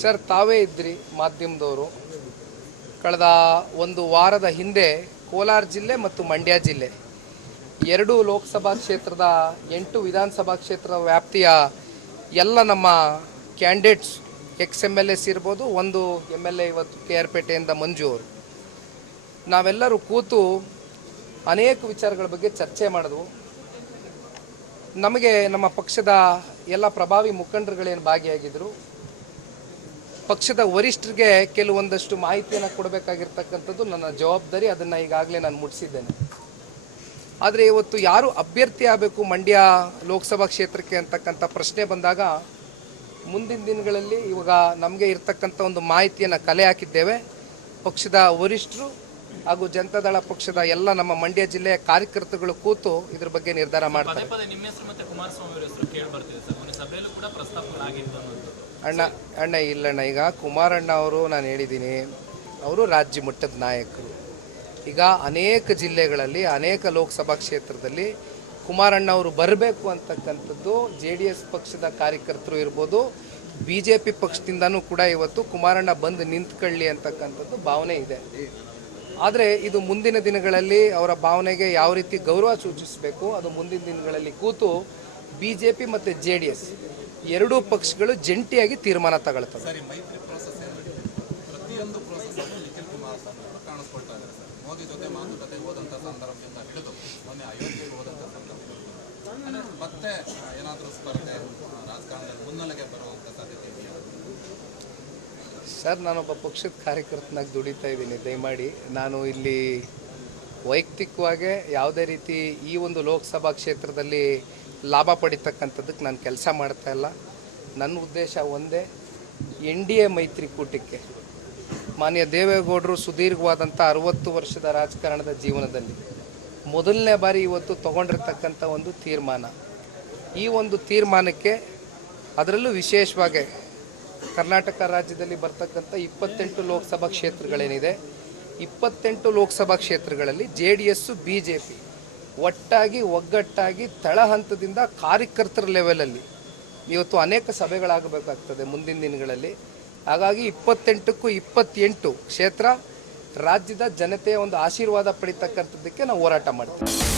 Sir, ತಾವೇ ಇದ್ರಿ ಮಾಧ್ಯಮದವರು. ಕಳೆದ ಒಂದು ವಾರದ ಹಿಂದೆ ಕೋಲಾರ ಜಿಲ್ಲೆ ಮತ್ತು ಮಂಡ್ಯ ಜಿಲ್ಲೆ ಎರಡೂ ಲೋಕಸಭಾ ಕ್ಷೇತ್ರದ 8 ವಿಧಾನಸಭಾ ಕ್ಷೇತ್ರದ ವ್ಯಾಪ್ತಿಯ ಎಲ್ಲ ನಮ್ಮ ಕ್ಯಾಂಡಿಡೇಟ್ಸ್ XMLAs ಇರ್ಬೋದು, ಒಂದು MLA ಇವತ್ತು KR-ಪೇಟೆಯಿಂದ ಮಂಜು ಅವರು, ನಾವೆಲ್ಲರೂ ಕೂತು ಅನೇಕ ವಿಚಾರಗಳ ಬಗ್ಗೆ ಚರ್ಚೆ ಮಾಡಿದ್ವು. ನಮಗೆ ನಮ್ಮ ಪಕ್ಷದ ಎಲ್ಲ ಪ್ರಭಾವಿ ಮುಖಂಡರುಗಳೇನು ಭಾಗಿಯಾಗಿದ್ದರು, ಪಕ್ಷದ ವರಿಷ್ಠರಿಗೆ ಕೆಲವೊಂದಷ್ಟು ಮಾಹಿತಿಯನ್ನು ಕೊಡಬೇಕಾಗಿರ್ತಕ್ಕಂಥದ್ದು ನನ್ನ ಜವಾಬ್ದಾರಿ. ಅದನ್ನು ಈಗಾಗಲೇ ನಾನು ಮುಟ್ಟಿಸಿದ್ದೇನೆ. ಆದರೆ ಇವತ್ತು ಯಾರು ಅಭ್ಯರ್ಥಿ ಆಗಬೇಕು ಮಂಡ್ಯ ಲೋಕಸಭಾ ಕ್ಷೇತ್ರಕ್ಕೆ ಅಂತಕ್ಕಂಥ ಪ್ರಶ್ನೆ ಬಂದಾಗ ಮುಂದಿನ ದಿನಗಳಲ್ಲಿ ಇವಾಗ ನಮಗೆ ಇರ್ತಕ್ಕಂಥ ಒಂದು ಮಾಹಿತಿಯನ್ನು ಕಲೆ ಹಾಕಿದ್ದೇವೆ. ಪಕ್ಷದ ವರಿಷ್ಠರು ಹಾಗೂ ಜನತಾದಳ ಪಕ್ಷದ ಎಲ್ಲ ನಮ್ಮ ಮಂಡ್ಯ ಜಿಲ್ಲೆಯ ಕಾರ್ಯಕರ್ತರುಗಳು ಕೂತು ಇದ್ರ ಬಗ್ಗೆ ನಿರ್ಧಾರ ಮಾಡ್ತಾರೆ. ಅಣ್ಣ ಇಲ್ಲಣ್ಣ, ಈಗ ಕುಮಾರಣ್ಣ ಅವರು ನಾನು ಹೇಳಿದ್ದೀನಿ, ಅವರು ರಾಜ್ಯ ಮಟ್ಟದ ನಾಯಕರು. ಈಗ ಅನೇಕ ಜಿಲ್ಲೆಗಳಲ್ಲಿ ಅನೇಕ ಲೋಕಸಭಾ ಕ್ಷೇತ್ರದಲ್ಲಿ ಕುಮಾರಣ್ಣ ಅವರು ಬರಬೇಕು ಅಂತಕ್ಕಂಥದ್ದು JDS ಪಕ್ಷದ ಕಾರ್ಯಕರ್ತರು ಇರ್ಬೋದು, BJP ಪಕ್ಷದಿಂದನೂ ಕೂಡ ಇವತ್ತು ಕುಮಾರಣ್ಣ ಬಂದು ನಿಂತ್ಕೊಳ್ಳಿ ಅಂತಕ್ಕಂಥದ್ದು ಭಾವನೆ ಇದೆ. ಆದರೆ ಇದು ಮುಂದಿನ ದಿನಗಳಲ್ಲಿ ಅವರ ಭಾವನೆಗೆ ಯಾವ ರೀತಿ ಗೌರವ ಸೂಚಿಸಬೇಕು, ಅದು ಮುಂದಿನ ದಿನಗಳಲ್ಲಿ ಕೂತು BJP ಮತ್ತು JDS ಎರಡೂ ಪಕ್ಷಗಳು ಜಂಟಿಯಾಗಿ ತೀರ್ಮಾನ ತಗೊಳ್ತವೆ. ಸರ್, ನಾನೊಬ್ಬ ಪಕ್ಷದ ಕಾರ್ಯಕರ್ತನಾಗಿ ದುಡಿತಾ ಇದ್ದೀನಿ. ದಯಮಾಡಿ ನಾನು ಇಲ್ಲಿ ವೈಯಕ್ತಿಕವಾಗಿ ಯಾವುದೇ ರೀತಿ ಈ ಒಂದು ಲೋಕಸಭಾ ಕ್ಷೇತ್ರದಲ್ಲಿ ಲಾಭ ಪಡಿತಕ್ಕಂಥದ್ದಕ್ಕೆ ನಾನು ಕೆಲಸ ಮಾಡ್ತಾ ಇಲ್ಲ. ನನ್ನ ಉದ್ದೇಶ ಒಂದೇ, NDA ಮೈತ್ರಿಕೂಟಕ್ಕೆ ಮಾನ್ಯ ದೇವೇಗೌಡರು ಸುದೀರ್ಘವಾದಂಥ 60 ವರ್ಷದ ರಾಜಕಾರಣದ ಜೀವನದಲ್ಲಿ ಮೊದಲನೇ ಬಾರಿ ಇವತ್ತು ತಗೊಂಡಿರ್ತಕ್ಕಂಥ ಒಂದು ತೀರ್ಮಾನ. ಈ ಒಂದು ತೀರ್ಮಾನಕ್ಕೆ ಅದರಲ್ಲೂ ವಿಶೇಷವಾಗಿ ಕರ್ನಾಟಕ ರಾಜ್ಯದಲ್ಲಿ ಬರ್ತಕ್ಕಂಥ 28 ಲೋಕಸಭಾ ಕ್ಷೇತ್ರಗಳೇನಿದೆ, 28 ಲೋಕಸಭಾ ಕ್ಷೇತ್ರಗಳಲ್ಲಿ JDS BJP ಒಟ್ಟಾಗಿ ಒಗ್ಗಟ್ಟಾಗಿ ತಳಹಂತದಿಂದ ಕಾರ್ಯಕರ್ತರ ಲೆವೆಲಲ್ಲಿ ಇವತ್ತು ಅನೇಕ ಸಭೆಗಳಾಗಬೇಕಾಗ್ತದೆ ಮುಂದಿನ ದಿನಗಳಲ್ಲಿ. ಹಾಗಾಗಿ 28ಕ್ಕೂ 28 ಕ್ಷೇತ್ರ ರಾಜ್ಯದ ಜನತೆಯ ಒಂದು ಆಶೀರ್ವಾದ ಪಡಿತಕ್ಕಂಥದ್ದಕ್ಕೆ ನಾವು ಹೋರಾಟ ಮಾಡ್ತೀವಿ.